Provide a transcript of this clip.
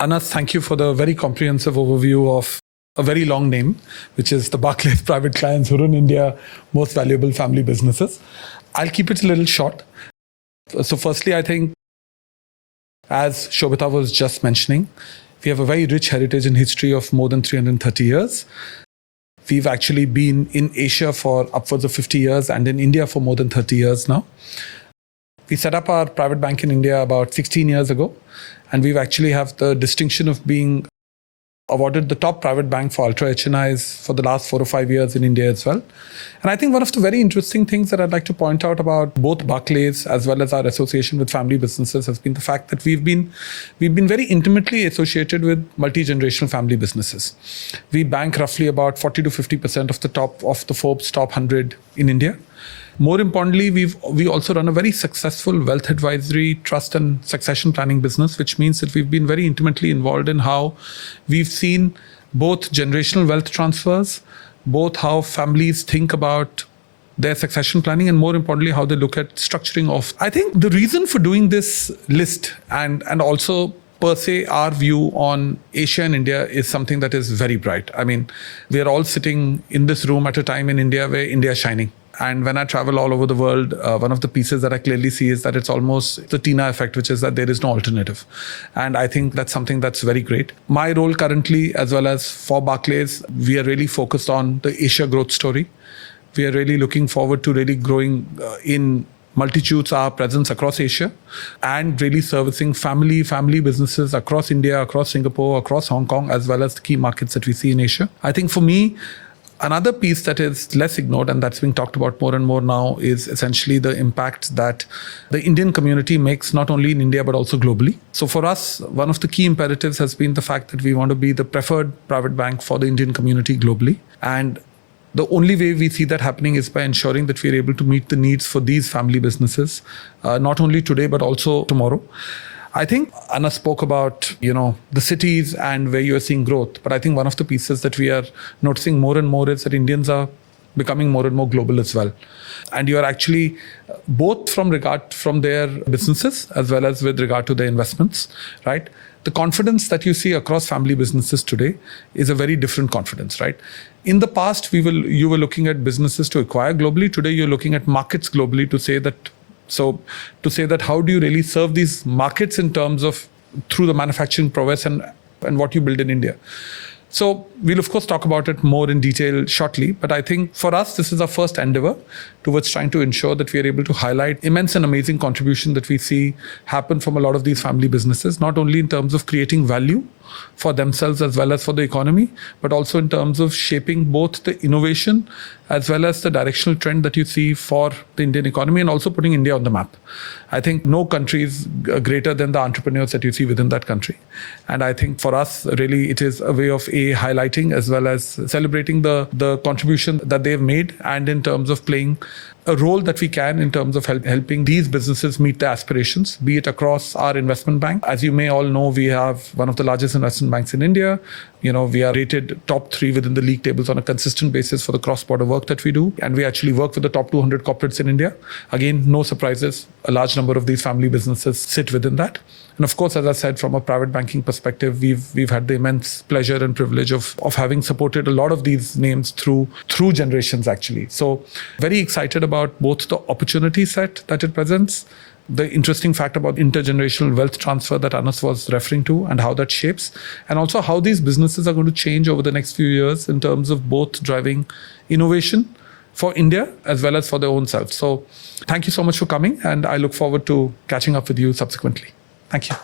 Anas, thank you for the very comprehensive overview of a very long name, which is the Barclays Private Clients Hurun India Most Valuable Family Businesses. I'll keep it a little short. So firstly, I think, as Shobita was just mentioning, we have a very rich heritage and history of more than 330 years. We've actually been in Asia for upwards of 50 years and in India for more than 30 years now. We set up our private bank in India about 16 years ago, and we've actually have the distinction of being awarded the top private bank for ultra HNIs for the last 4 or 5 years in India as well. And I think one of the very interesting things that I'd like to point out about both Barclays as well as our association with family businesses has been the fact that we've been very intimately associated with multi-generational family businesses. We bank roughly about 40 to 50% of the Forbes top 100 in India. More importantly, we also run a very successful wealth advisory, trust and succession planning business, which means that we've been very intimately involved in how we've seen both generational wealth transfers, both how families think about their succession planning, and more importantly, how they look at structuring of. I think the reason for doing this list and also per se, our view on Asia and India is something that is very bright. I mean, we are all sitting in this room at a time in India where India is shining. And when I travel all over the world, one of the pieces that I clearly see is that it's almost the Tina effect, which is that there is no alternative. And I think that's something that's very great. My role currently, as well as for Barclays, we are really focused on the Asia growth story. We are really looking forward to really growing in multitudes our presence across Asia and really servicing family businesses across India, across Singapore, across Hong Kong, as well as the key markets that we see in Asia. I think for me, another piece that is less ignored and that's being talked about more and more now is essentially the impact that the Indian community makes not only in India but also globally. So for us, one of the key imperatives has been the fact that we want to be the preferred private bank for the Indian community globally. And the only way we see that happening is by ensuring that we are able to meet the needs for these family businesses, not only today but also tomorrow. I think Anna spoke about, the cities and where you are seeing growth. But I think one of the pieces that we are noticing more and more is that Indians are becoming more and more global as well. And you are actually both from their businesses as well as with regard to their investments, right? The confidence that you see across family businesses today is a very different confidence, right? In the past, you were looking at businesses to acquire globally. Today, you're looking at markets globally to say that how do you really serve these markets in terms of through the manufacturing prowess and what you build in India. So we'll of course talk about it more in detail shortly, but I think for us, this is our first endeavor towards trying to ensure that we are able to highlight immense and amazing contribution that we see happen from a lot of these family businesses, not only in terms of creating value for themselves as well as for the economy, but also in terms of shaping both the innovation as well as the directional trend that you see for the Indian economy and also putting India on the map. I think no country is greater than the entrepreneurs that you see within that country. And I think for us, really, it is a way of highlighting as well as celebrating the contribution that they've made and in terms of playing a role that we can in terms of helping these businesses meet their aspirations, be it across our investment bank. As you may all know, we have one of the largest investment banks in India. We are rated top 3 within the league tables on a consistent basis for the cross-border work that we do. And we actually work with the top 200 corporates in India. Again, no surprises. A large number of these family businesses sit within that. And of course, as I said, from a private banking perspective, we've had the immense pleasure and privilege of having supported a lot of these names through generations, actually. So very excited about both the opportunity set that it presents, the interesting fact about intergenerational wealth transfer that Anas was referring to and how that shapes, and also how these businesses are going to change over the next few years in terms of both driving innovation for India as well as for their own self. So thank you so much for coming, and I look forward to catching up with you subsequently. Thank you.